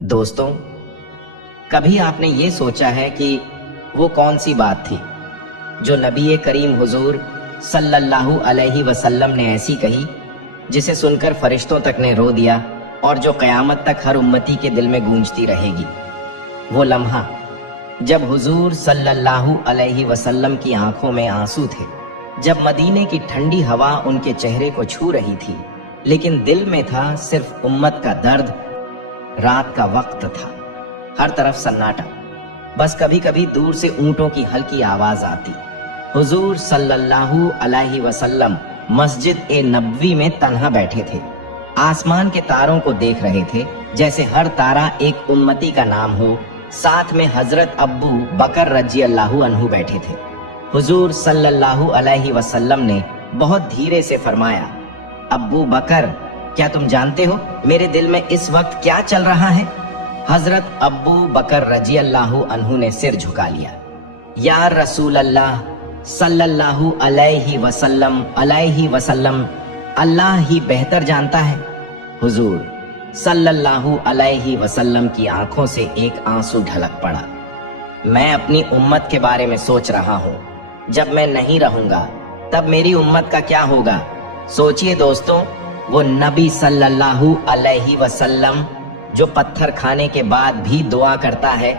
दोस्तों, कभी आपने ये सोचा है कि वो कौन सी बात थी जो नबी करीम हुजूर सल्लल्लाहु अलैहि वसल्लम ने ऐसी कही जिसे सुनकर फरिश्तों तक ने रो दिया और जो क़यामत तक हर उम्मती के दिल में गूंजती रहेगी। वो लम्हा जब हुजूर सल्लल्लाहु अलैहि वसल्लम की आंखों में आंसू थे, जब मदीने की ठंडी हवा उनके चेहरे को छू रही थी, लेकिन दिल में था सिर्फ उम्मत का दर्द। रात का वक्त था, हर तरफ सन्नाटा, बस कभी कभी दूर से ऊंटों की हल्की आवाज आती। हुजूर सल्लल्लाहु अलैहि वसल्लम मस्जिद ए नबवी में तन्हा बैठे थे, आसमान के तारों को देख रहे थे जैसे हर तारा एक उम्मती का नाम हो। साथ में हजरत अब्बू बकर रजी अल्लाहु अन्हु बैठे थे। हुजूर सल्लल्लाहु अलैहि वसल्लम ने बहुत धीरे से फरमाया, अब्बू बकर, क्या तुम जानते हो मेरे दिल में इस वक्त क्या चल रहा है? हजरत अब्बू बकर रजी अल्लाहु अन्हु ने सिर झुका लिया। या रसूल अल्लाह सल्लल्लाहु अलैहि वसल्लम, अल्लाह ही बेहतर जानता है। हुजूर सल्लल्लाहु अलैहि वसल्लम की आंखों से एक आंसू ढलक पड़ा। मैं अपनी उम्मत के बारे में सोच रहा हूँ। जब मैं नहीं रहूंगा तब मेरी उम्मत का क्या होगा? सोचिए दोस्तों, वो नबी सल्लल्लाहु अलैहि वसल्लम जो पत्थर खाने के बाद भी दुआ करता है,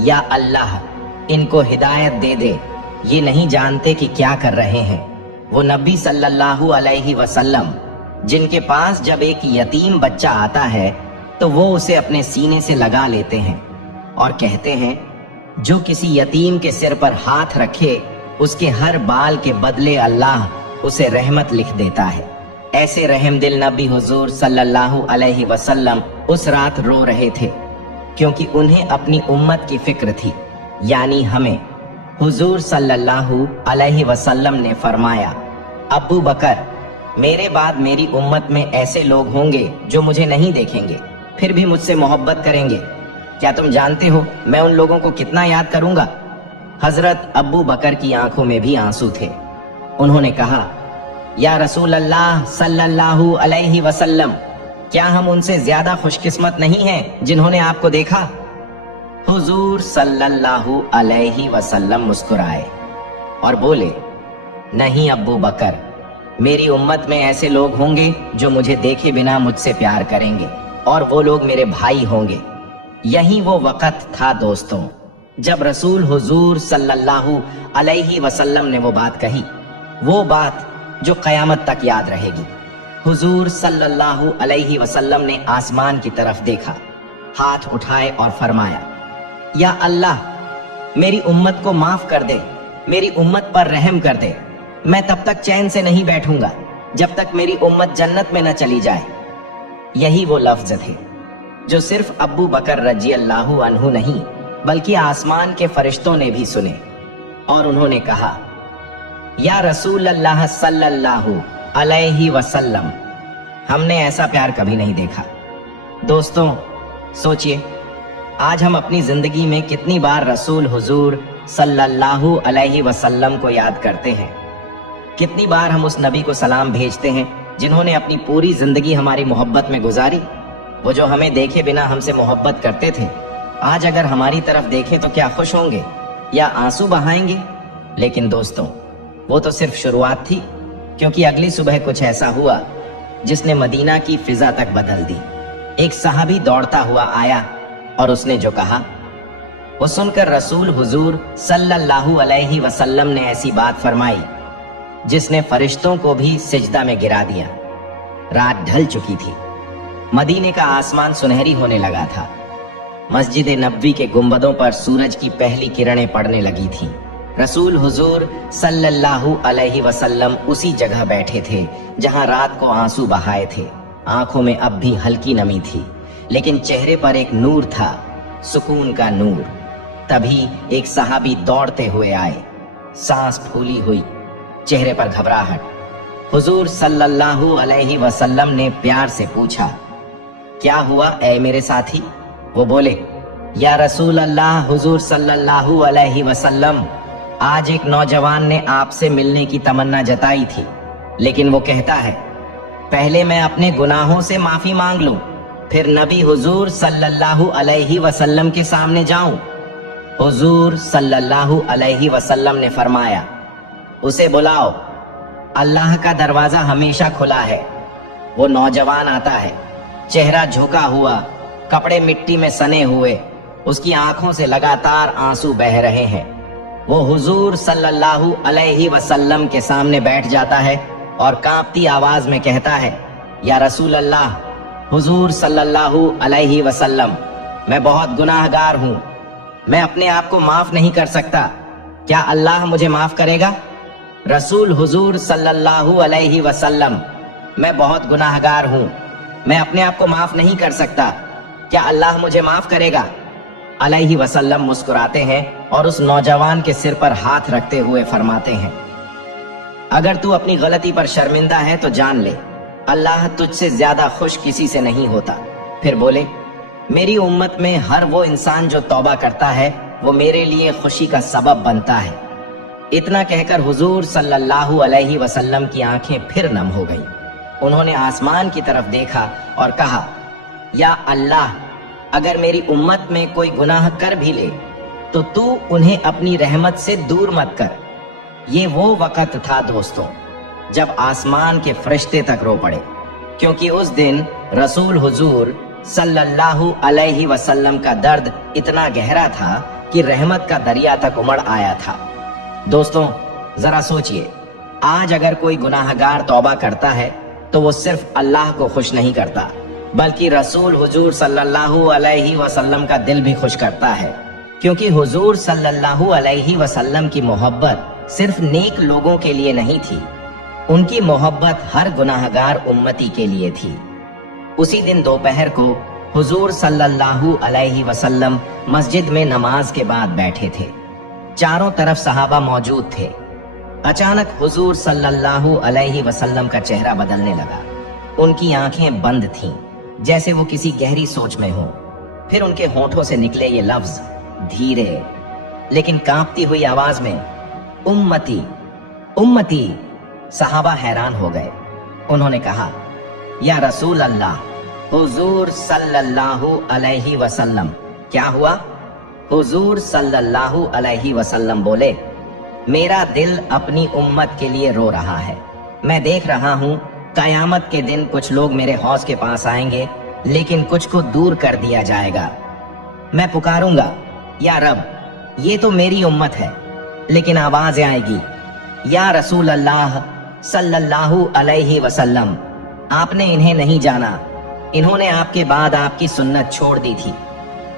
या अल्लाह इनको हिदायत दे दे, ये नहीं जानते कि क्या कर रहे हैं। वो नबी सल्लल्लाहु अलैहि वसल्लम जिनके पास जब एक यतीम बच्चा आता है तो वो उसे अपने सीने से लगा लेते हैं और कहते हैं, जो किसी यतीम के सिर पर हाथ रखे उसके हर बाल के बदले अल्लाह उसे रहमत लिख देता है। ऐसे रहम दिल नबी हुजूर सल्लल्लाहु अलैहि वसल्लम उस रात रो रहे थे, क्योंकि उन्हें अपनी उम्मत की फिक्र थी, यानी हमें। हुजूर सल्लल्लाहु अलैहि वसल्लम ने फरमाया, अब्बू बकर, मेरे बाद मेरी उम्मत में ऐसे लोग होंगे जो मुझे नहीं देखेंगे, फिर भी मुझसे मोहब्बत करेंगे। क्या तुम जानते हो मैं उन लोगों को कितना याद करूंगा? हजरत अब्बू बकर की आंखों में भी आंसू थे। उन्होंने कहा, या रसूल अल्लाह सल्लल्लाहु अलैहि वसल्लम, क्या हम उनसे ज्यादा खुशकिस्मत नहीं हैं जिन्होंने आपको देखा? हुजूर सल्लल्लाहु अलैहि वसल्लम मुस्कुराए और बोले, नहीं अब्बू बकर, मेरी उम्मत में ऐसे लोग होंगे जो मुझे देखे बिना मुझसे प्यार करेंगे, और वो लोग मेरे भाई होंगे। यही वो वक़्त था दोस्तों जब रसूल हुजूर सल्लल्लाहु अलैहि वसल्लम ने वो बात कही, वो बात जो क़यामत तक याद रहेगी। हुजूर सल्लल्लाहु अलैहि वसल्लम ने आसमान की तरफ देखा, हाथ उठाए और फरमाया, या अल्लाह, मेरी उम्मत को माफ कर दे, मेरी उम्मत पर रहम कर दे। मैं तब तक चैन से नहीं बैठूंगा जब तक मेरी उम्मत जन्नत में न चली जाए। यही वो लफ्ज थे जो सिर्फ अब्बू बकर रजी अल्लाहु अन्हु नहीं, बल्कि आसमान के फरिश्तों ने भी सुने, और उन्होंने कहा, या रसूल अल्लाह सल्लल्लाहु अलैहि वसल्लम, हमने ऐसा प्यार कभी नहीं देखा। दोस्तों सोचिए, आज हम अपनी जिंदगी में कितनी बार रसूल हुजूर सल्लल्लाहु अलैहि वसल्लम को याद करते हैं। कितनी बार हम उस नबी को सलाम भेजते हैं जिन्होंने अपनी पूरी जिंदगी हमारी मोहब्बत में गुजारी। वो जो हमें देखे बिना हमसे मोहब्बत करते थे, आज अगर हमारी तरफ देखें तो क्या खुश होंगे या आंसू बहाएंगे? लेकिन दोस्तों, वो तो सिर्फ शुरुआत थी, क्योंकि अगली सुबह कुछ ऐसा हुआ जिसने मदीना की फिजा तक बदल दी। एक सहाबी दौड़ता हुआ आया और उसने जो कहा वो सुनकर रसूल हुजूर सल्लल्लाहु अलैहि वसल्लम ने ऐसी बात फरमाई जिसने फरिश्तों को भी सिजदा में गिरा दिया। रात ढल चुकी थी, मदीने का आसमान सुनहरी होने लगा था। मस्जिद नबवी के गुंबदों पर सूरज की पहली किरणें पड़ने लगी थीं। रसूल हुजूर सल्लल्लाहु अलैहि वसल्लम उसी जगह बैठे थे जहां रात को आंसू बहाए थे। आंखों में अब भी हल्की नमी थी, लेकिन चेहरे पर एक नूर था, सुकून का नूर। तभी एक सहाबी दौड़ते हुए आए, सांस फूली हुई, चेहरे पर घबराहट। हुजूर सल्लल्लाहु अलैहि वसल्लम ने प्यार से पूछा, क्या हुआ ऐ मेरे साथी? वो बोले, या रसूल अल्लाह हुजूर सल्लल्लाहु अलैहि वसल्लम, आज एक नौजवान ने आपसे मिलने की तमन्ना जताई थी, लेकिन वो कहता है, पहले मैं अपने गुनाहों से माफी मांग लूं, फिर नबी हुजूर सल्लल्लाहु अलैहि वसल्लम के सामने जाऊं? हुजूर सल्लल्लाहु अलैहि वसल्लम ने फरमाया, उसे बुलाओ, अल्लाह का दरवाजा हमेशा खुला है। वो नौजवान आता है, चेहरा झुका हुआ, कपड़े मिट्टी में सने हुए, उसकी आंखों से लगातार आंसू बह रहे हैं। वो हुजूर सल्लल्लाहु अलैहि वसल्लम के सामने बैठ जाता है और कांपती आवाज में कहता है, या रसूल अल्लाह, हुजूर सल्लल्लाहु अलैहि वसल्लम, मैं बहुत गुनाहगार हूँ, मैं अपने आप को माफ नहीं कर सकता, क्या अल्लाह मुझे माफ करेगा? रसूल हुजूर सल्लल्लाहु अलैहि वसल्लम, मैं बहुत गुनाहगार हूँ, मैं अपने आप को माफ नहीं कर सकता, क्या अल्लाह मुझे माफ करेगा? अलैहि वसल्लम मुस्कुराते हैं और उस नौजवान के सिर पर हाथ रखते हुए फरमाते हैं, अगर तू अपनी गलती पर शर्मिंदा है तो जान ले, अल्लाह तुझसे ज्यादा खुश किसी से नहीं होता। फिर बोले, मेरी उम्मत में हर वो इंसान जो तौबा करता है वो मेरे लिए खुशी का सबब बनता है। इतना कहकर हुजूर सल्लल्लाहु अलैहि वसल्लम की आंखें फिर नम हो गईं। उन्होंने आसमान की तरफ देखा और कहा, या अल्लाह, अगर मेरी उम्मत में कोई गुनाह कर भी ले तो तू उन्हें अपनी रहमत से दूर मत कर। ये वो वक्त था दोस्तों जब आसमान के फरिश्ते तक रो पड़े, क्योंकि उस दिन रसूल हुजूर सल्लल्लाहु अलैहि वसल्लम का दर्द इतना गहरा था कि रहमत का दरिया तक उमड़ आया था। दोस्तों जरा सोचिए, आज अगर कोई गुनाहगार तौबा करता है तो वो सिर्फ अल्लाह को खुश नहीं करता बल्कि रसूल हुजूर सल्लल्लाहु अलैहि वसल्लम का दिल भी खुश करता है, क्योंकि हुजूर सल्लल्लाहु अलैहि वसल्लम की मोहब्बत सिर्फ नेक लोगों के लिए नहीं थी, उनकी मोहब्बत हर गुनाहगार उम्मती के लिए थी। उसी दिन दोपहर को हुजूर सल्लल्लाहु अलैहि वसल्लम मस्जिद में नमाज के बाद बैठे थे। चारों तरफ सहाबा मौजूद थे। अचानक हुजूर सल्लल्लाहु अलैहि वसल्लम का चेहरा बदलने लगा। उनकी आंखें बंद थीं, जैसे वो किसी गहरी सोच में हों। फिर उनके होठों से निकले ये लफ्ज धीरे लेकिन कांपती हुई आवाज में, उम्मती उम्मती। सहाबा हैरान हो गए। उन्होंने कहा, या रसूल अल्लाह, हुजूर सल्लल्लाहु अलैहि वसल्लम, क्या हुआ? हुजूर सल्लल्लाहु अलैहि वसल्लम बोले, मेरा दिल अपनी उम्मत के लिए रो रहा है। मैं देख रहा हूँ कयामत के दिन कुछ लोग मेरे हौज के पास आएंगे, लेकिन कुछ को दूर कर दिया जाएगा। मैं पुकारूंगा, या रब, ये तो मेरी उम्मत है, लेकिन आवाज आएगी, या रसूल अल्लाह सल्लल्लाहु अलैहि वसल्लम, आपने इन्हें नहीं जाना, इन्होंने आपके बाद आपकी सुन्नत छोड़ दी थी।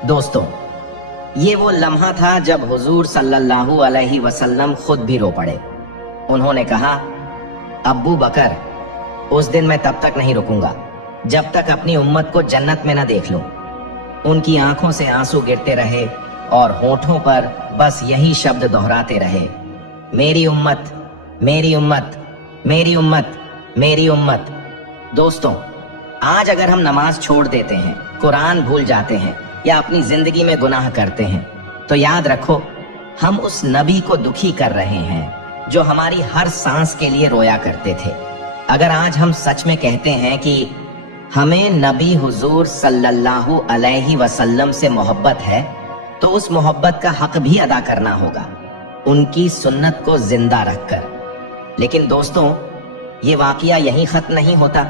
दोस्तों, ये वो लम्हा था जब हुजूर सल्लल्लाहु अलैहि वसल्लम खुद भी रो पड़े। उन्होंने कहा, अब्बू बकर, उस दिन मैं तब तक नहीं रुकूंगा जब तक अपनी उम्मत को जन्नत में न देख लूं। उनकी आंखों से आंसू गिरते रहे और होठों पर बस यही शब्द दोहराते रहे, मेरी उम्मत, मेरी उम्मत, मेरी उम्मत, मेरी उम्मत। दोस्तों, आज अगर हम नमाज छोड़ देते हैं, कुरान भूल जाते हैं या अपनी जिंदगी में गुनाह करते हैं, तो याद रखो, हम उस नबी को दुखी कर रहे हैं जो हमारी हर सांस के लिए रोया करते थे। अगर आज हम सच में कहते हैं कि हमें नबी हुजूर सल्लल्लाहु अलैहि वसल्लम से मोहब्बत है, तो उस मोहब्बत का हक भी अदा करना होगा, उनकी सुन्नत को जिंदा रखकर। लेकिन दोस्तों, ये वाकया यहीं खत्म नहीं होता,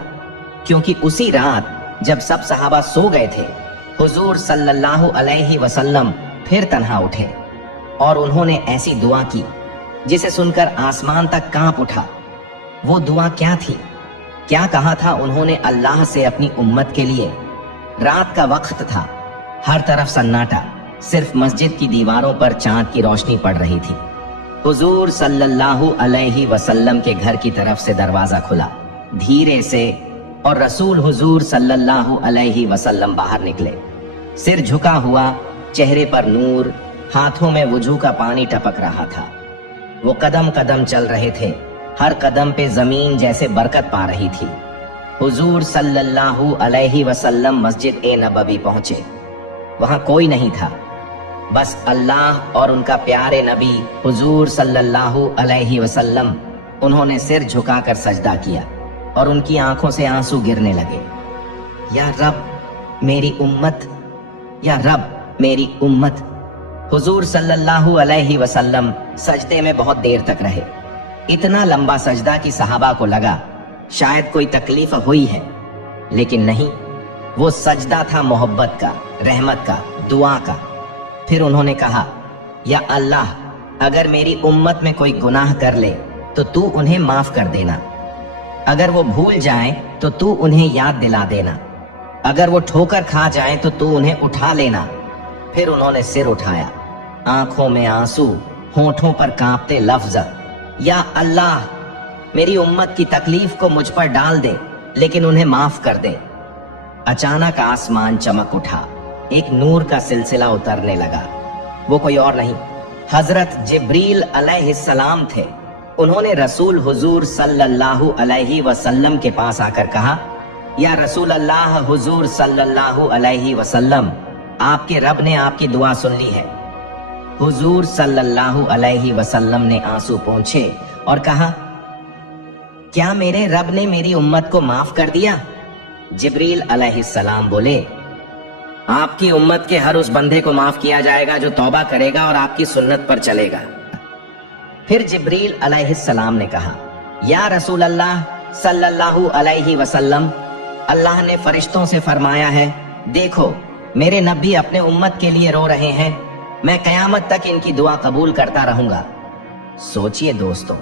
क्योंकि उसी रात जब सब सहाबा सो गए थे, हुजूर सल्लल्लाहु अलैहि वसल्लम फिर तन्हा उठे और उन्होंने ऐसी दुआ की जिसे सुनकर आसमान तक कांप उठा। वो दुआ क्या थी? क्या कहा था उन्होंने अल्लाह से अपनी उम्मत के लिए? रात का वक्त था, हर तरफ सन्नाटा, सिर्फ मस्जिद की दीवारों पर चांद की रोशनी पड़ रही थी। हुजूर सल्लल्लाहु अलैहि वसल्लम के घर की तरफ से दरवाजा खुला धीरे से और रसूल हुजूर सल्लल्लाहु अलैहि वसल्लम बाहर निकले। सिर झुका हुआ, चेहरे पर नूर, हाथों में वुजू का पानी टपक रहा था। वो कदम कदम चल रहे थे, हर कदम पे जमीन जैसे बरकत पा रही थी। हुजूर सल्लल्लाहु अलैहि वसल्लम मस्जिद ए नबवी पहुंचे। वहां कोई नहीं था, बस अल्लाह और उनका प्यारे नबी हुजूर सल्लल्लाहु अलैहि वसल्लम। उन्होंने सिर झुकाकर सजदा किया और उनकी आंखों से आंसू गिरने लगे। या रब, मेरी उम्मत या रब मेरी उम्मत। हुजूर सल्लल्लाहु अलैहि वसल्लम सजदे में बहुत देर तक रहे, इतना लंबा सजदा कि सहाबा को लगा शायद कोई तकलीफ हुई है, लेकिन नहीं, वो सजदा था मोहब्बत का, रहमत का, दुआ का। फिर उन्होंने कहा, या अल्लाह, अगर मेरी उम्मत में कोई गुनाह कर ले तो तू उन्हें माफ कर देना, अगर वो भूल जाएं तो तू उन्हें याद दिला देना, अगर वो ठोकर खा जाएं तो तू उन्हें उठा लेना। फिर उन्होंने सिर उठाया, आंखों में आंसू, होठों पर कांपते लफ्ज, या अल्लाह, मेरी उम्मत की तकलीफ को मुझ पर डाल दे, लेकिन उन्हें माफ कर दे। अचानक आसमान चमक उठा, एक नूर का सिलसिला उतरने लगा। वो कोई और नहीं, हजरत जिब्रील अलैहिस्सलाम थे। उन्होंने रसूल हुजूर सल्लल्लाहु अलैहि वसल्लम के पास आकर कहा, या रसूल अल्लाह, हुजूर सल्लल्लाहु अलैहि वसल्लम, आपके रब ने आपकी दुआ सुन ली है। हुजूर सल्लल्लाहु अलैहि वसल्लम ने आंसू पोंछे और कहा, क्या मेरे रब ने मेरी उम्मत को माफ कर दिया? जिब्रील अलैहिस्सलाम बोले, आपकी उम्मत के हर उस बंदे को माफ किया जाएगा जो तौबा करेगा और आपकी सुन्नत पर चलेगा। फिर जिब्रील अलैहिस्सलाम ने कहा, या रसूल अल्लाह सल्लल्लाहु अलैहि वसल्लम, अल्लाह ने फरिश्तों से फरमाया है, देखो मेरे नबी अपने उम्मत के लिए रो रहे हैं, मैं कयामत तक इनकी दुआ कबूल करता रहूंगा। सोचिए दोस्तों,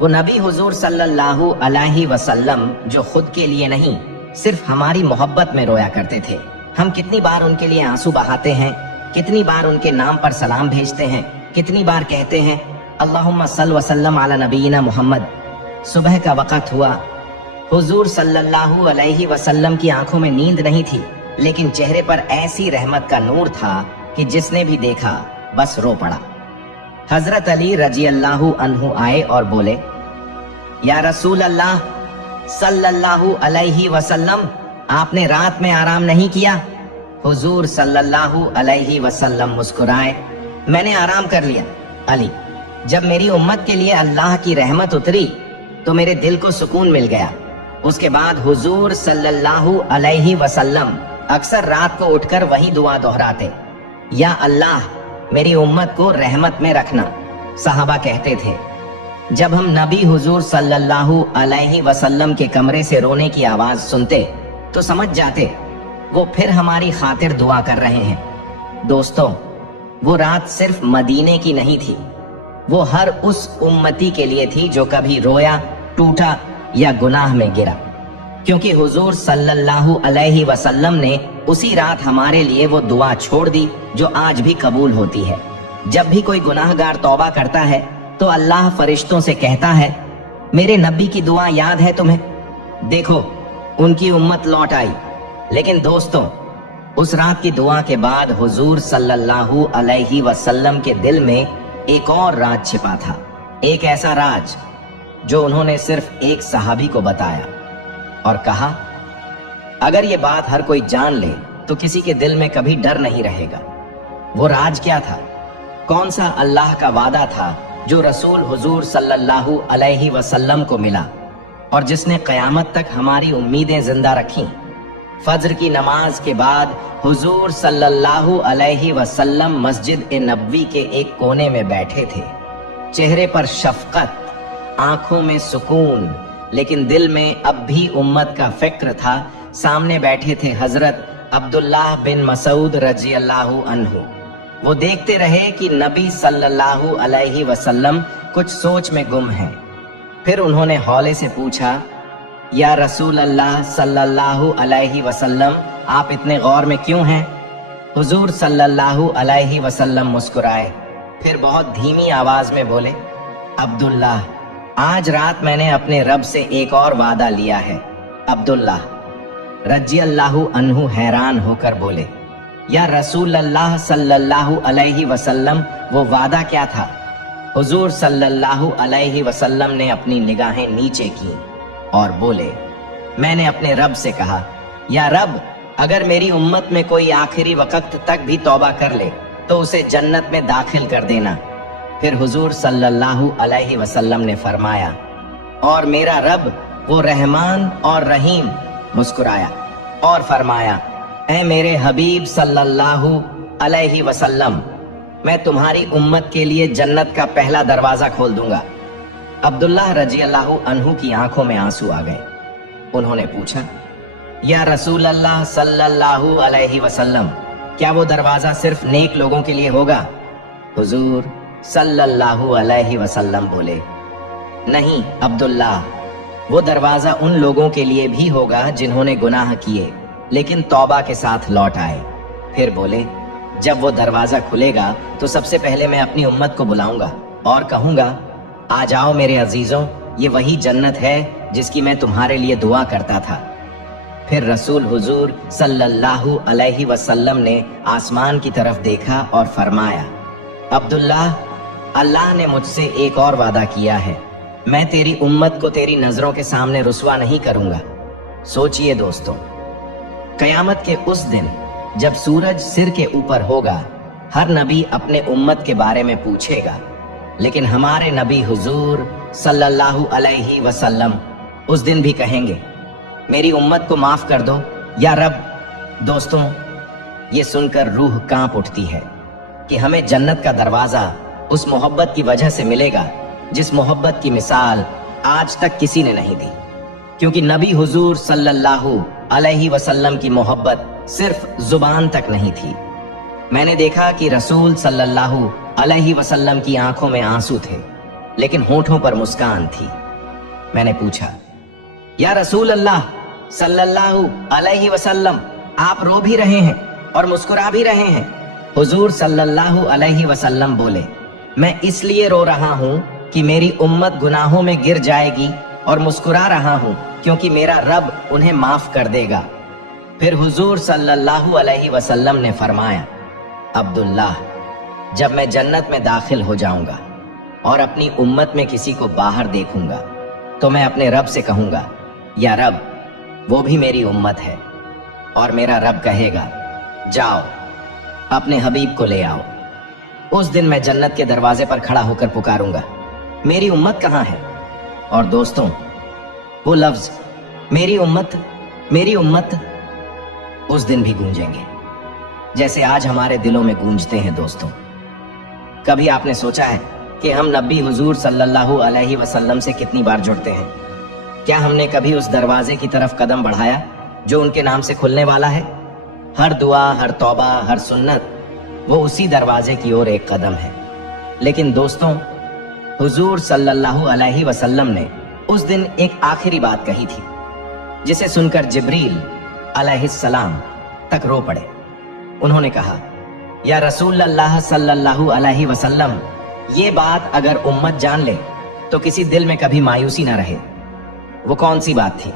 वो नबी हुजूर सल्लल्लाहु अलैहि वसल्लम जो खुद के लिए नहीं, सिर्फ हमारी मोहब्बत में रोया करते थे। हम कितनी बार उनके लिए आंसू बहाते हैं, कितनी बार उनके नाम पर सलाम भेजते हैं, कितनी बार कहते हैं अल्लाहुम्मा सल्ल व सल्लम अला नबीना मोहम्मद। सुबह का वक़्त हुआ, हुजूर सल्लल्लाहु अलैहि वसल्लम की आंखों में नींद नहीं थी, लेकिन चेहरे पर ऐसी रहमत का नूर था कि जिसने भी देखा बस रो पड़ा। हजरत अली रजी अल्लाहु अन्हु आए और बोले, या रसूल अल्लाह सल्लल्लाहु अलैहि वसल्लम, आपने रात में आराम नहीं किया? हुजूर सल्लल्लाहु अलैहि वसल्लम मुस्कुराए, मैंने आराम कर लिया अली, जब मेरी उम्मत के लिए अल्लाह की रहमत उतरी तो मेरे दिल को सुकून मिल गया। उसके बाद हुजूर सल्लल्लाहु अलैहि वसल्लम अक्सर रात को उठकर वही दुआ दोहराते, या अल्लाह, मेरी उम्मत को रहमत में रखना। सहाबा कहते थे, जब हम नबी हुजूर सल्लल्लाहु अलैहि वसल्लम के कमरे से रोने की आवाज सुनते तो समझ जाते वो फिर हमारी खातिर दुआ कर रहे हैं। दोस्तों, वो रात सिर्फ मदीने की नहीं थी, वो हर उस उम्मती के लिए थी जो कभी रोया, टूटा या गुनाह में गिरा, क्योंकि हुजूर सल्लल्लाहु अलैहि वसल्लम ने उसी रात हमारे लिए वो दुआ छोड़ दी जो आज भी कबूल होती है। जब भी कोई गुनाहगार तौबा करता है तो अल्लाह फरिश्तों से कहता है, मेरे नबी की दुआ याद है तुम्हें? देखो, उनकी उम्मत लौट आई। लेकिन दोस्तों, उस रात की दुआ के बाद हुजूर सल्लल्लाहु अलैहि वसल्लम के दिल में एक और राज छिपा था, एक ऐसा राज जो उन्होंने सिर्फ एक सहाबी को बताया और कहा, अगर ये बात हर कोई जान ले तो किसी के दिल में कभी डर नहीं रहेगा। वो राज क्या था? कौन सा अल्लाह का वादा था जो रसूल हुजूर सल्लल्लाहु अलैहि वसल्लम को मिला और जिसने कयामत तक हमारी उम्मीदें जिंदा रखी? फज्र की नमाज के बाद हुजूर सल्लल्लाहु अलैहि वसल्लम मस्जिद ए नबवी के एक कोने में बैठे थे, चेहरे पर शफकत, आंखों में सुकून, लेकिन दिल में अब भी उम्मत का फिक्र था। सामने बैठे थे हजरत अब्दुल्लाह बिन मसूद रजी अल्लाहु अन्हु। वो देखते रहे कि नबी सल्लल्लाहु अलैहि वसल्लम कुछ सोच में गुम हैं। फिर उन्होंने हौले से पूछा, या रसूल अल्लाह सल्लल्लाहु अलैहि वसल्लम, आप इतने गौर में क्यों हैं? हुजूर सल्लल्लाहु अलैहि वसल्लम मुस्कुराए, फिर बहुत धीमी आवाज में बोले, अब्दुल्लाह, आज रात मैंने अपने रब से एक और वादा लिया है। अब्दुल्लाह रजी अल्लाहु अन्हु हैरान होकर बोले, या रसूल अल्लाह सल्लल्लाहु अलैहि वसल्लम, वो वादा क्या था? हुजूर सल्लल्लाहु अलैहि वसल्लम ने अपनी निगाहें नीचे की और बोले, मैंने अपने रब से कहा, या रब, अगर मेरी उम्मत में कोई आखिरी वक्त तक भी तौबा कर ले तो उसे जन्नत में दाखिल कर देना। फिर हुजूर सल्लल्लाहु अलैहि वसल्लम ने फरमाया, और मेरा रब वो रहमान और रहीम। मुस्कुराया और फरमाया, اے میرے حبیب صلی اللہ علیہ وسلم، میں تمہاری امت کے لیے جنت کا پہلا دروازہ کھول دوں گا۔ عبداللہ رضی اللہ عنہ کی آنکھوں میں آنسو آ گئے۔ انہوں نے پوچھا، یا رسول اللہ صلی اللہ علیہ وسلم، کیا وہ دروازہ صرف نیک لوگوں کے لیے ہوگا؟ حضور صلی اللہ علیہ وسلم بولے، نہیں عبداللہ، وہ دروازہ ان لوگوں کے لیے بھی ہوگا جنہوں نے گناہ کیے لیکن توبہ کے ساتھ لوٹ آئے۔ پھر بولے، جب وہ دروازہ کھلے گا تو سب سے پہلے میں اپنی امت کو بلاؤں گا اور کہوں گا، آ جاؤ میرے عزیزوں، یہ وہی جنت ہے جس کی میں تمہارے لیے دعا کرتا تھا۔ پھر رسول حضور صلی اللہ علیہ وسلم نے آسمان کی طرف دیکھا اور فرمایا، عبداللہ، اللہ نے مجھ سے ایک اور وعدہ کیا ہے، میں تیری امت کو تیری نظروں کے سامنے رسوا نہیں کروں گا۔ سوچئے دوستوں، قیامت کے اس دن جب سورج سر کے اوپر ہوگا، ہر نبی اپنے امت کے بارے میں پوچھے گا، لیکن ہمارے نبی حضور صلی اللہ علیہ وسلم اس دن بھی کہیں گے، میری امت کو معاف کر دو یا رب۔ دوستوں، یہ سن کر روح کانپ اٹھتی ہے کہ ہمیں جنت کا دروازہ اس محبت کی وجہ سے ملے گا جس محبت کی مثال آج تک کسی نے نہیں دی، کیونکہ نبی حضور صلی اللہ علیہ وسلم کی محبت صرف زبان تک نہیں تھی۔ میں نے دیکھا کہ رسول صلی اللہ علیہ وسلم کی آنکھوں میں آنسو تھے لیکن ہونٹوں پر مسکان تھی۔ میں نے پوچھا، یا رسول اللہ صلی اللہ علیہ وسلم، آپ رو بھی رہے ہیں اور مسکرا بھی رہے ہیں؟ حضور صلی اللہ علیہ وسلم بولے، میں اس لیے رو رہا ہوں کہ میری امت گناہوں میں گر جائے گی، اور مسکرا رہا ہوں کیونکہ میرا رب انہیں معاف کر دے گا۔ پھر حضور صلی اللہ علیہ وسلم نے فرمایا، عبداللہ، جب میں جنت میں داخل ہو جاؤں گا اور اپنی امت میں کسی کو باہر دیکھوں گا تو میں اپنے رب سے کہوں گا، یا رب، وہ بھی میری امت ہے، اور میرا رب کہے گا، جاؤ اپنے حبیب کو لے آؤ۔ اس دن میں جنت کے دروازے پر کھڑا ہو کر پکاروں گا، میری امت کہاں ہے؟ اور دوستوں، وہ لفظ میری امت، میری امت اس دن بھی گونجیں گے جیسے آج ہمارے دلوں میں گونجتے ہیں۔ دوستوں، کبھی آپ نے سوچا ہے کہ ہم نبی حضور صلی اللہ علیہ وسلم سے کتنی بار جڑتے ہیں؟ کیا ہم نے کبھی اس دروازے کی طرف قدم بڑھایا جو ان کے نام سے کھلنے والا ہے؟ ہر دعا، ہر توبہ، ہر سنت، وہ اسی دروازے کی اور ایک قدم ہے۔ لیکن دوستوں، حضور صلی اللہ علیہ وسلم نے اس دن ایک آخری بات کہی تھی جسے سن کر جبریل علیہ السلام تک رو پڑے۔ انہوں نے کہا، یا رسول اللہ صلی اللہ علیہ وسلم، یہ بات اگر امت جان لے تو کسی دل میں کبھی مایوسی نہ رہے۔ وہ کون سی بات تھی؟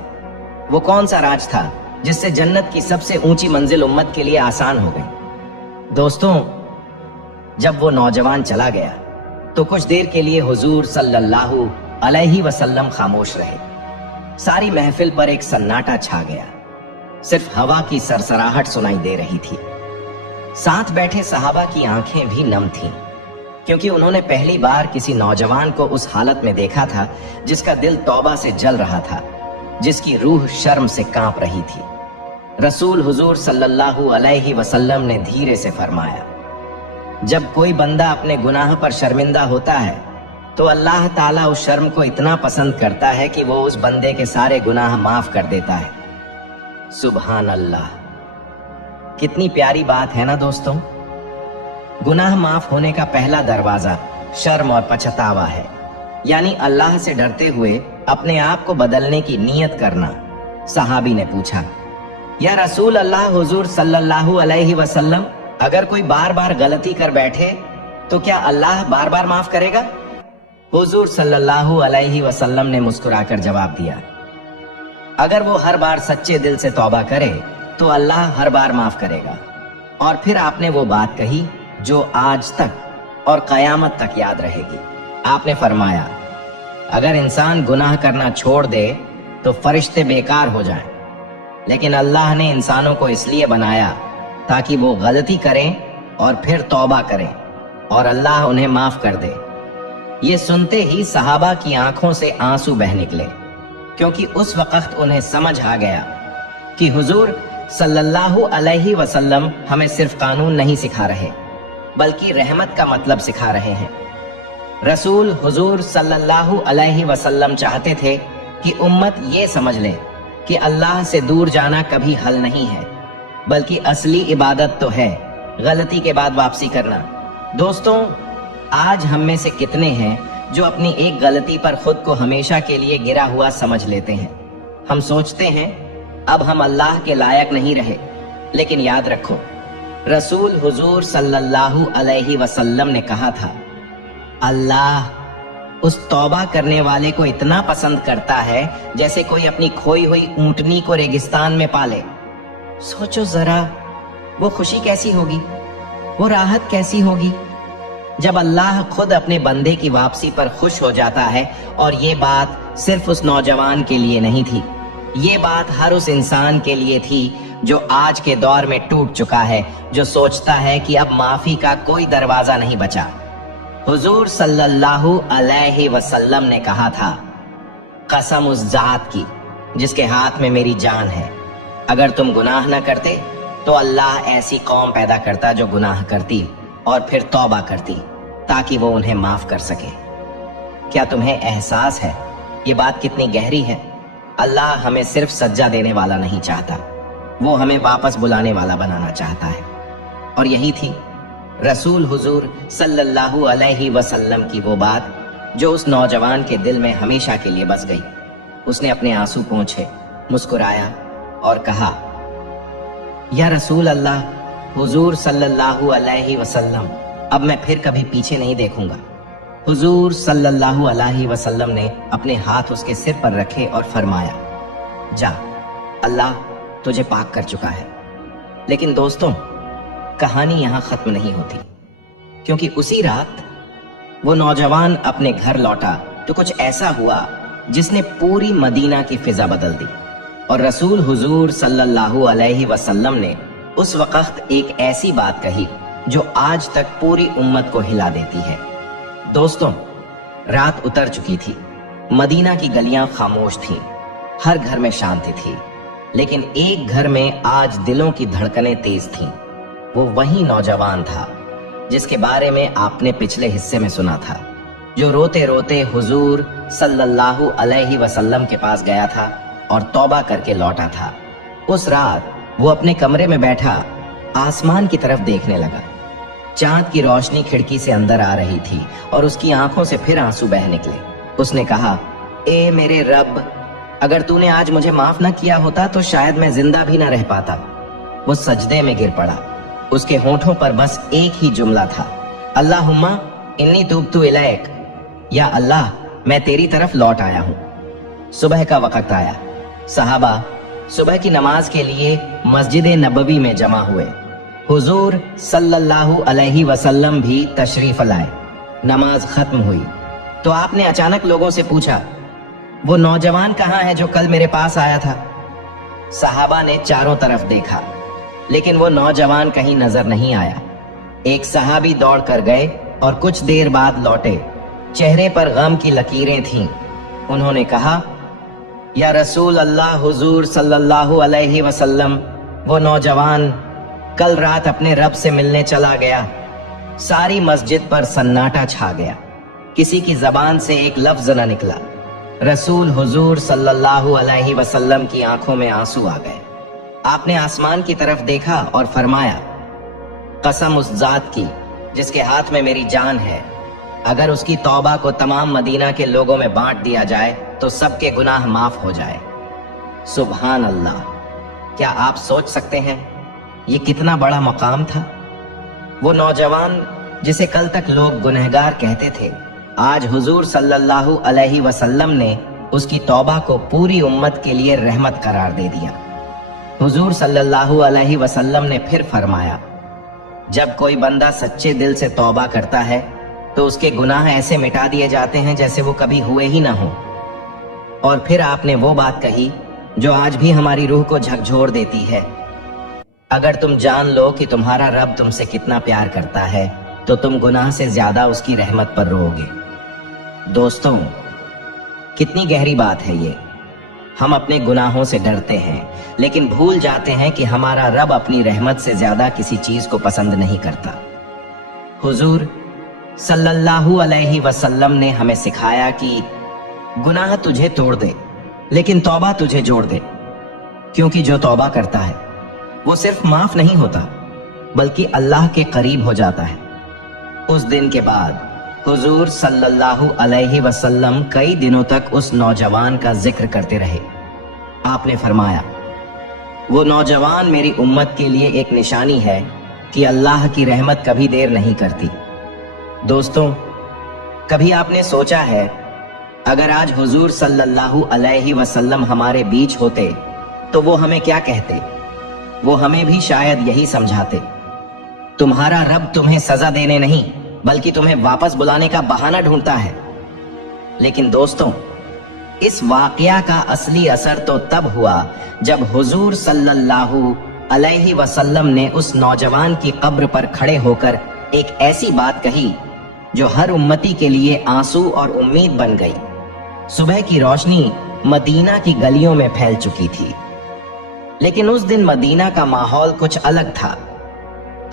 وہ کون سا راج تھا جس سے جنت کی سب سے اونچی منزل امت کے لیے آسان ہو گئی؟ دوستوں، جب وہ نوجوان چلا گیا تو کچھ دیر کے لیے حضور صلی اللہ علیہ وسلم خاموش رہے۔ ساری محفل پر ایک سناٹا چھا گیا، صرف ہوا کی سرسراہٹ سنائی دے رہی تھی۔ ساتھ بیٹھے صحابہ کی آنکھیں بھی نم تھیں، کیونکہ انہوں نے پہلی بار کسی نوجوان کو اس حالت میں دیکھا تھا جس کا دل توبہ سے جل رہا تھا، جس کی روح شرم سے کانپ رہی تھی۔ رسول حضور صلی اللہ علیہ وسلم نے دھیرے سے فرمایا، جب کوئی بندہ اپنے گناہ پر شرمندہ ہوتا ہے تو اللہ تعالیٰ اس شرم کو اتنا پسند کرتا ہے کہ وہ اس بندے کے سارے گناہ معاف کر دیتا ہے۔ سبحان اللہ، کتنی پیاری بات ہے نا دوستوں۔ گناہ معاف ہونے کا پہلا دروازہ شرم اور پچھتاوا ہے، یعنی اللہ سے ڈرتے ہوئے اپنے آپ کو بدلنے کی نیت کرنا۔ صحابی نے پوچھا، یا رسول اللہ حضور صلی اللہ علیہ وسلم، اگر کوئی بار بار غلطی کر بیٹھے تو کیا اللہ بار بار معاف کرے گا؟ حضور صلی اللہ علیہ وسلم نے مسکرا کر جواب دیا، اگر وہ ہر بار سچے دل سے توبہ کرے تو اللہ ہر بار معاف کرے گا۔ اور پھر آپ نے وہ بات کہی جو آج تک اور قیامت تک یاد رہے گی۔ آپ نے فرمایا، اگر انسان گناہ کرنا چھوڑ دے تو فرشتے بیکار ہو جائیں، لیکن اللہ نے انسانوں کو اس لیے بنایا تاکہ وہ غلطی کریں اور پھر توبہ کریں اور اللہ انہیں معاف کر دے۔ یہ سنتے ہی صحابہ کی آنکھوں سے آنسو بہہ نکلے، کیونکہ اس وقت انہیں سمجھ آ گیا کہ حضور सल्लल्लाहु अलैहि वसल्लम हमें सिर्फ कानून नहीं सिखा रहे, बल्कि रहमत का मतलब सिखा रहे हैं। रसूल हुजूर सल्लल्लाहु अलैहि वसल्लम चाहते थे कि उम्मत ये समझ ले कि अल्लाह से दूर जाना कभी हल नहीं है, बल्कि असली इबादत तो है गलती के बाद वापसी करना। दोस्तों, आज हम में से कितने हैं जो अपनी एक गलती पर खुद को हमेशा के लिए गिरा हुआ समझ लेते हैं। हम सोचते हैं अब हम अल्लाह के लायक नहीं रहे, लेकिन याद रखो, रसूल हुजूर सल्लल्लाहु अलैहि वसल्लम ने कहा था, अल्लाह उस तौबा करने वाले को इतना पसंद करता है जैसे कोई अपनी खोई हुई ऊंटनी को रेगिस्तान में पाले। सोचो जरा, वो खुशी कैसी होगी, वो राहत कैसी होगी जब अल्लाह खुद अपने बंदे की वापसी पर खुश हो जाता है। और ये बात सिर्फ उस नौजवान के लिए नहीं थी, ये बात हर उस इंसान के लिए थी जो आज के दौर में टूट चुका है, जो सोचता है कि अब माफी का कोई दरवाजा नहीं बचा। हुजूर सल्लल्लाहु अलैहि वसल्लम ने कहा था, कसम उस जात की जिसके हाथ में मेरी जान है, अगर तुम गुनाह न करते तो अल्लाह ऐसी कौम पैदा करता जो गुनाह करती और फिर तौबा करती ताकि वो उन्हें माफ कर सके। क्या तुम्हें एहसास है ये बात कितनी गहरी है? अल्लाह हमें सिर्फ सज्जा देने वाला नहीं चाहता, वो हमें वापस बुलाने वाला बनाना चाहता है। और यही थी रसूल हुजूर सल्लल्लाहु अलैहि वसल्लम की वो बात जो उस नौजवान के दिल में हमेशा के लिए बस गई। उसने अपने आंसू पोंछे, मुस्कुराया और कहा, या रसूल अल्लाह, हुजूर सल्लल्लाहु अलैहि वसल्लम, अब मैं फिर कभी पीछे नहीं देखूंगा। हुजूर सल्लल्लाहु अलैहि वसल्लम ने अपने हाथ उसके सिर पर रखे और फरमाया, जा, अल्लाह तुझे पाक कर चुका है। लेकिन दोस्तों, कहानी यहां खत्म नहीं होती, क्योंकि उसी रात वो नौजवान अपने घर लौटा तो कुछ ऐसा हुआ जिसने पूरी मदीना की फिजा बदल दी। और रसूल हुजूर सल्लल्लाहु अलैहि वसल्लम ने उस वक्त एक ऐसी बात कही जो आज तक पूरी उम्मत को हिला देती है। दोस्तों, रात उतर चुकी थी, मदीना की गलियां खामोश थीं, हर घर में शांति थी, लेकिन एक घर में आज दिलों की धड़कनें तेज थीं। वो वही नौजवान था जिसके बारे में आपने पिछले हिस्से में सुना था, जो रोते रोते हुजूर सल्लल्लाहु अलैहि वसल्लम के पास गया था और तौबा करके लौटा था। उस रात वो अपने कमरे में बैठा आसमान की तरफ देखने लगा। चांद की रोशनी खिड़की से अंदर आ रही थी और उसकी आंखों से फिर आंसू बह निकले। उसने कहा, ए मेरे रब, अगर तूने आज मुझे माफ न किया होता तो शायद मैं जिंदा भी न रह पाता। वो सजदे में गिर पड़ा। उसके होठों पर बस एक ही जुमला था, अल्लाहुम्मा इन्नी तूबतु इलैक, या अल्लाह मैं तेरी तरफ लौट आया हूँ। सुबह का वक्त आया। सहाबा सुबह की नमाज के लिए मस्जिद नबवी में जमा हुए। हुजूर सल्लल्लाहु अलैहि वसल्लम भी तशरीफ लाए। नमाज खत्म हुई तो आपने अचानक लोगों से पूछा, वो नौजवान कहाँ है जो कल मेरे पास आया था? सहाबा ने चारों तरफ देखा, लेकिन वो नौजवान कहीं नजर नहीं आया। एक सहाबी दौड़ कर गए और कुछ देर बाद लौटे। चेहरे पर गम की लकीरें थीं। उन्होंने कहा, या रसूल अल्लाह, हुजूर सल्लल्लाहु अलैहि वसल्लम, वो नौजवान कल रात अपने रब से मिलने चला गया। सारी मस्जिद पर सन्नाटा छा गया। किसी की जबान से एक लफ्ज न निकला। रसूल हुजूर सल्लल्लाहु अलैहि वसल्लम की आंखों में आंसू आ गए। आपने आसमान की तरफ देखा और फरमाया, कसम उस जात की जिसके हाथ में मेरी जान है, अगर उसकी तौबा को तमाम मदीना के लोगों में बांट दिया जाए तो सबके गुनाह माफ हो जाए। सुभान अल्लाह। क्या आप सोच सकते हैं ये कितना बड़ा मकाम था? वो नौजवान जिसे कल तक लोग गुनहगार कहते थे, आज हुजूर सल्लल्लाहु अलैहि वसल्लम ने उसकी तौबा को पूरी उम्मत के लिए रहमत करार दे दिया। हुजूर सल्लल्लाहु अलैहि वसल्लम ने फिर फरमाया, जब कोई बंदा सच्चे दिल से तौबा करता है तो उसके गुनाह ऐसे मिटा दिए जाते हैं जैसे वो कभी हुए ही ना हो। और फिर आपने वो बात कही जो आज भी हमारी रूह को झकझोर देती है, अगर तुम जान लो कि तुम्हारा रब तुमसे कितना प्यार करता है तो तुम गुनाह से ज्यादा उसकी रहमत पर रोओगे। दोस्तों, कितनी गहरी बात है ये। हम अपने गुनाहों से डरते हैं, लेकिन भूल जाते हैं कि हमारा रब अपनी रहमत से ज्यादा किसी चीज को पसंद नहीं करता। हुजूर सल्लल्लाहु अलैहि वसल्लम ने हमें सिखाया कि गुनाह तुझे तोड़ दे, लेकिन तौबा तुझे जोड़ दे, क्योंकि जो तौबा करता है वो सिर्फ माफ नहीं होता बल्कि अल्लाह के करीब हो जाता है। उस दिन के बाद हुजूर सल्लल्लाहु अलैहि वसल्लम कई दिनों तक उस नौजवान का जिक्र करते रहे। आपने फरमाया, वो नौजवान मेरी उम्मत के लिए एक निशानी है कि अल्लाह की रहमत कभी देर नहीं करती। दोस्तों, कभी आपने सोचा है अगर आज हुजूर सल्लल्लाहु अलैहि वसल्लम हमारे बीच होते तो वो हमें क्या कहते? वो हमें भी शायद यही समझाते, तुम्हारा रब तुम्हें सजा देने नहीं बल्कि तुम्हें वापस बुलाने का बहाना ढूंढता है। लेकिन दोस्तों, इस वाकया का असली असर तो तब हुआ जब हुजूर सल्लल्लाहु अलैहि वसल्लम ने उस नौजवान की कब्र पर खड़े होकर एक ऐसी बात कही जो हर उम्मती के लिए आंसू और उम्मीद बन गई। सुबह की रोशनी मदीना की गलियों में फैल चुकी थी, लेकिन उस दिन मदीना का माहौल कुछ अलग था।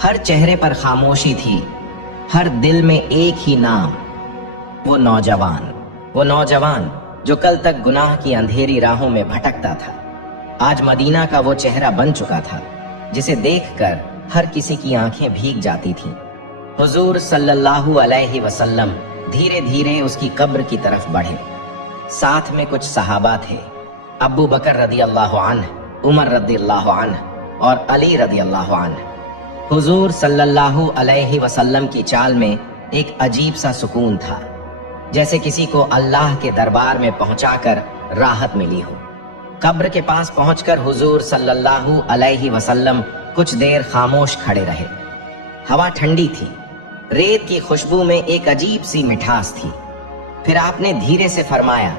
हर चेहरे पर खामोशी थी, हर दिल में एक ही नाम, वो नौजवान जो कल तक गुनाह की अंधेरी राहों में भटकता था, आज मदीना का वो चेहरा बन चुका था जिसे देखकर हर किसी की आंखें भीग जाती थीं। हुजूर सल्लल्लाहु अलैहि वसल्लम धीरे धीरे उसकी कब्र की तरफ बढ़े। साथ में कुछ सहाबा थे, अबू बकर रदियल्लाहु अन्हु, उमर रदियल्लाहु अन्हु और अली रदियल्लाहु अन्हु। हुजूर सल्लल्लाहु अलैहि वसल्लम की चाल में एक अजीब सा सुकून था, जैसे किसी को अल्लाह के दरबार में पहुंचाकर राहत मिली हो। कब्र के पास पहुंचकर हुजूर सल्लल्लाहु अलैहि वसल्लम कुछ देर खामोश खड़े रहे। हवा ठंडी थी, रेत की खुशबू में एक अजीब सी मिठास थी। फिर आपने धीरे से फरमाया,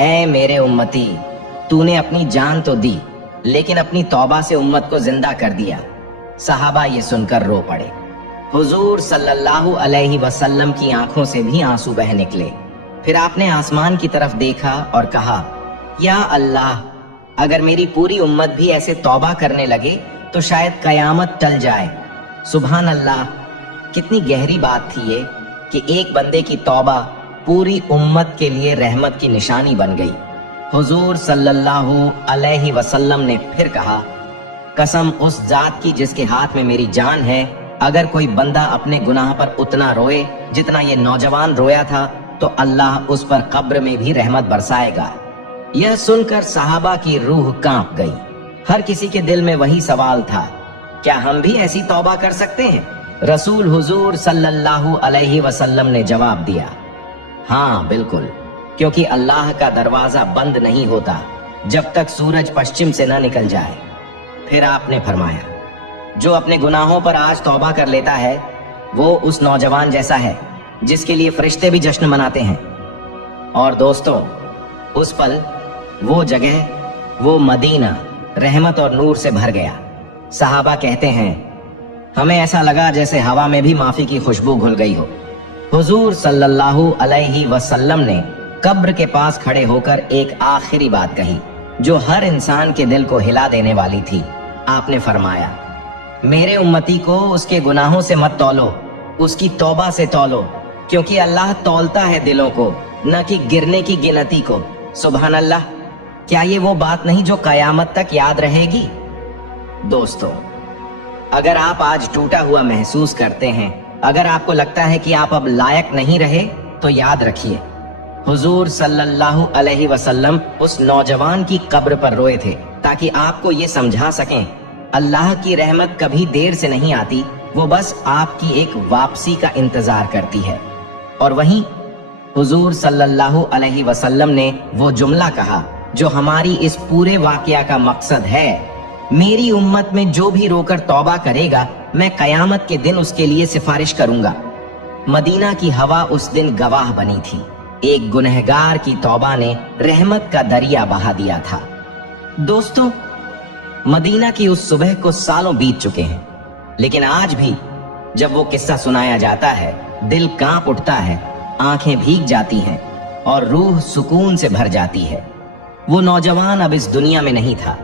ऐ मेरे उम्मती, तूने अपनी जान तो दी लेकिन अपनी तौबा से उम्मत को जिंदा कर दिया। सहाबा ये सुनकर रो पड़े। हुजूर सल्लल्लाहु अलैहि वसल्लम की आंखों से भी आंसू बह निकले। फिर आपने आसमान की तरफ देखा और कहा, या अल्लाह, अगर मेरी पूरी उम्मत भी ऐसे तौबा करने लगे तो शायद कयामत टल जाए। सुभान अल्लाह, कितनी गहरी बात थी ये कि एक बंदे की तौबा पूरी उम्मत के लिए रहमत की निशानी बन गई। हुजूर सल्लल्लाहु अलैहि वसल्लम ने फिर कहा, कसम उस जात की जिसके हाथ में मेरी जान है, अगर कोई बंदा अपने गुनाह पर उतना रोए जितना ये नौजवान रोया था तो अल्लाह उस पर कब्र में भी रहमत बरसाएगा। यह सुनकर सहाबा की रूह कांप गई। हर किसी के दिल में वही सवाल था, क्या हम भी ऐसी तौबा कर सकते हैं? रसूल हुजूर सल्लल्लाहु अलैहि वसल्लम ने जवाब दिया, हाँ बिल्कुल, क्योंकि अल्लाह का दरवाजा बंद नहीं होता जब तक सूरज पश्चिम से न निकल जाए। फिर आपने फरमाया, जो अपने गुनाहों पर आज तौबा कर लेता है वो उस नौजवान जैसा है जिसके लिए फरिश्ते भी जश्न मनाते हैं। और दोस्तों, उस पल, वो जगह, वो मदीना रहमत और नूर से भर गया। सहाबा कहते हैं, हमें ऐसा लगा जैसे हवा में भी माफी की खुशबू घुल गई हो। हुजूर सल्लल्लाहु अलैहि वसल्लम ने कब्र के पास खड़े होकर एक आखिरी बात कही जो हर इंसान के दिल को हिला देने वाली थी। आपने फरमाया, मेरे उम्मती को उसके गुनाहों से मत तौलो, उसकी तौबा से तौलो, क्योंकि अल्लाह तौलता है दिलों को, न कि गिरने की गिनती को। सुभान अल्लाह, क्या ये वो बात नहीं जो कयामत तक याद रहेगी? दोस्तों, अगर आप आज टूटा हुआ महसूस करते हैं, अगर आपको लगता है कि आप अब लायक नहीं रहे, तो याद रखिए, हुजूर सल्लल्लाहु अलैहि वसल्लम उस नौजवान की कब्र पर रोए थे ताकि आपको ये समझा सकें, अल्लाह की रहमत कभी देर से नहीं आती, वो बस आपकी एक वापसी का इंतजार करती है। और वहीं हुजूर सल्लल्लाहु अलैहि वसल्लम ने वो जुमला कहा जो हमारी इस पूरे वाकया का मकसद है, मेरी उम्मत में जो भी रोकर तौबा करेगा, मैं कयामत के दिन उसके लिए सिफारिश करूंगा। मदीना की हवा उस दिन गवाह बनी थी। एक गुनहगार की तौबा ने रहमत का दरिया बहा दिया था। दोस्तों, मदीना की उस सुबह को सालों बीत चुके हैं, लेकिन आज भी जब वो किस्सा सुनाया जाता है, दिल कांप उठता है, आंखें भीग जाती हैं और रूह सुकून से भर जाती है। वो नौजवान अब इस दुनिया में नहीं था,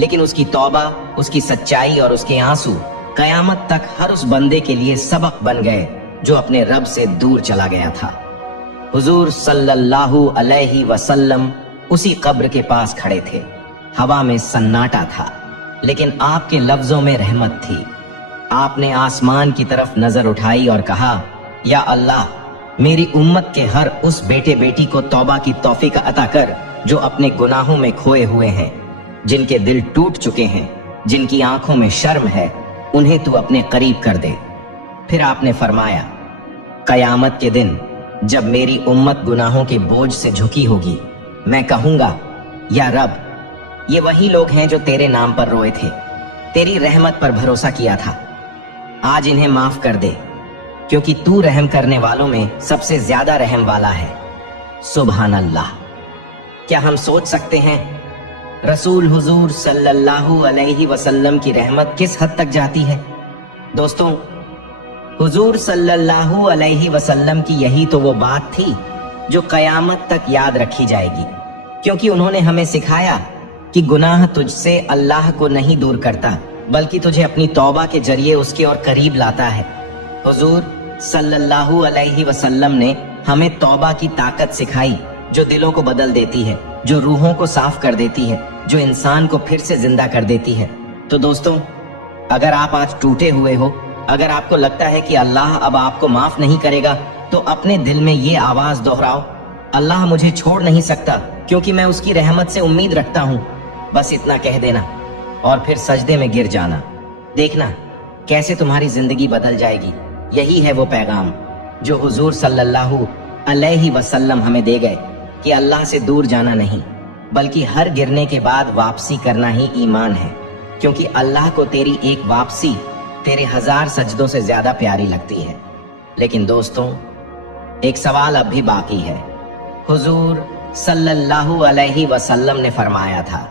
लेकिन उसकी तौबा, उसकी सच्चाई और उसके आंसू कयामत तक हर उस बंदे के लिए सबक बन गए जो अपने रब से दूर चला गया था। हुजूर सल्लल्लाहु अलैहि वसल्लम उसी कब्र के पास खड़े थे। हवा में सन्नाटा था, लेकिन आपके लफ्जों में रहमत थी। आपने आसमान की तरफ नजर उठाई और कहा, या अल्लाह, मेरी उम्मत के हर उस बेटे बेटी को तौबा की तौफीक अता कर जो अपने गुनाहों में खोए हुए हैं, जिनके दिल टूट चुके हैं, जिनकी आंखों में शर्म है, उन्हें तू अपने करीब कर दे। फिर आपने फरमाया, कयामत के दिन जब मेरी उम्मत गुनाहों के बोझ से झुकी होगी, मैं कहूंगा, या रब, ये वही लोग हैं जो तेरे नाम पर रोए थे, तेरी रहमत पर भरोसा किया था। आज इन्हें माफ कर दे, क्योंकि तू रहम करने वालों में सबसे ज्यादा रहम वाला है। सुभान अल्लाह। क्या हम सोच सकते हैं रसूल हुजूर सल्लल्लाहु अलैहि वसल्लम की रहमत किस हद तक जाती है? दोस्तों, हुजूर सल्लल्लाहु अलैहि वसल्लम की यही तो वो बात थी जो कयामत तक याद रखी जाएगी, क्योंकि उन्होंने हमें सिखाया कि गुनाह तुझसे अल्लाह को नहीं दूर करता, बल्कि तुझे अपनी तौबा के जरिए उसके और करीब लाता है। हुजूर सल्लल्लाहु अलैहि वसल्लम ने हमें तौबा की ताकत सिखाई, जो दिलों को बदल देती है, जो रूहों को साफ कर देती है, जो इंसान को फिर से जिंदा कर देती है। तो दोस्तों, अगर आप आज टूटे हुए हो, अगर आपको लगता है कि अल्लाह अब आपको माफ नहीं करेगा, तो अपने दिल में ये आवाज दोहराओ, अल्लाह मुझे छोड़ नहीं सकता, क्योंकि मैं उसकी रहमत से उम्मीद रखता हूँ। बस इतना कह देना और फिर सजदे में गिर जाना। देखना कैसे तुम्हारी जिंदगी बदल जाएगी। यही है वो पैगाम जो हुजूर सल्लल्लाहु अलैहि वसल्लम हमें दे गए कि अल्लाह से दूर जाना नहीं, बल्कि हर गिरने के बाद वापसी करना ही ईमान है, क्योंकि अल्लाह को तेरी एक वापसी तेरे 1000 सजदों से ज्यादा प्यारी लगती है। लेकिन दोस्तों, एक सवाल अब भी बाकी है। हुजूर सल्लल्लाहु अलैहि वसल्लम ने फरमाया था,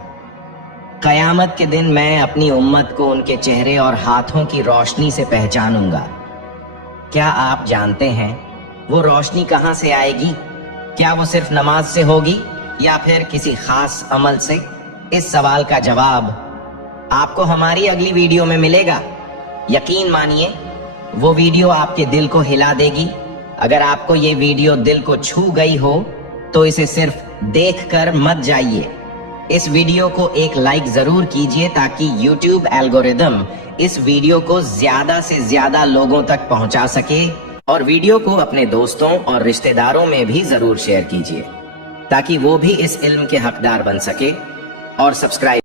कयामत के दिन मैं अपनी उम्मत को उनके चेहरे और हाथों की रोशनी से पहचानूंगा। क्या आप जानते हैं वो रोशनी कहां से आएगी? क्या वो सिर्फ नमाज से होगी या फिर किसी खास अमल से? इस सवाल का जवाब आपको हमारी अगली वीडियो में मिलेगा। यकीन मानिए, वो वीडियो आपके दिल को हिला देगी। अगर आपको ये वीडियो दिल को छू गई हो तो इसे सिर्फ देखकर मत जाइए। इस वीडियो को एक लाइक जरूर कीजिए ताकि YouTube एल्गोरिदम इस वीडियो को ज्यादा से ज्यादा लोगों तक पहुंचा सके, और वीडियो को अपने दोस्तों और रिश्तेदारों में भी जरूर शेयर कीजिए ताकि वो भी इस इल्म के हकदार बन सके। और सब्सक्राइब